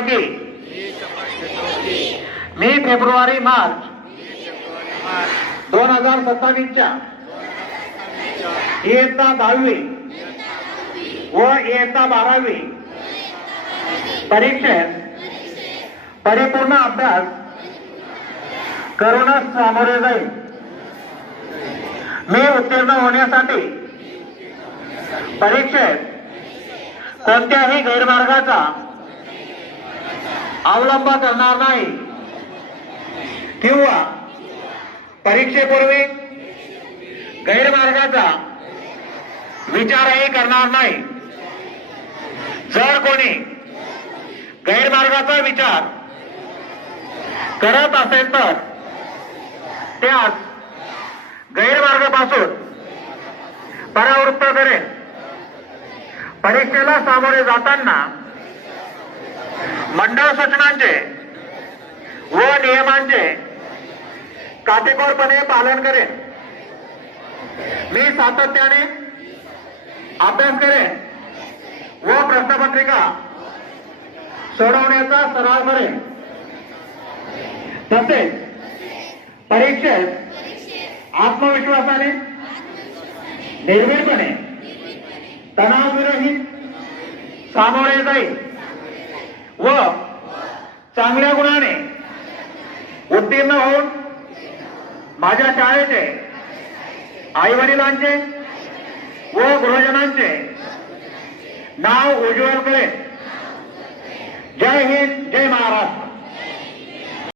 घेतो की मी फेब्रुवारी मार्च 2027च्या इयत्ता 10वी व इयत्ता 12वी परीक्षेत परिपूर्ण अभ्यास करूनच सामोरे जाईल। मी उत्तीर्ण होण्यासाठी परीक्षेत कोणत्याही गैरमार्गाचा अवलंब करणार नाही किंवा परीक्षेपूर्वी गैरमार्गाचा विचारही करणार नाही। जर कोणी गैरमार्गाचा विचार करत असेल तर त्यास गैरमार्गापासून परावृत्त करेल। परीक्षेला सामोरे जाताना मंडळ सूचनांचे व नियमांचे काटेकोरपणे पालन करेन। मी सातत्याने अभ्यास करेन व प्रश्नपत्रिका सोडवण्याचा सराव करेन। तसेच परीक्षेत आत्मविश्वासाने निर्भीडपणे तणावविरहित सामोरे जाईल व चांगल्या गुणाने उत्तीर्ण होऊन माझ्या शाळेचे आई-वडिलांचे व गुरुजनांचे नाव उज्ज्वल करेन। जय हिंद, जय महाराष्ट्र।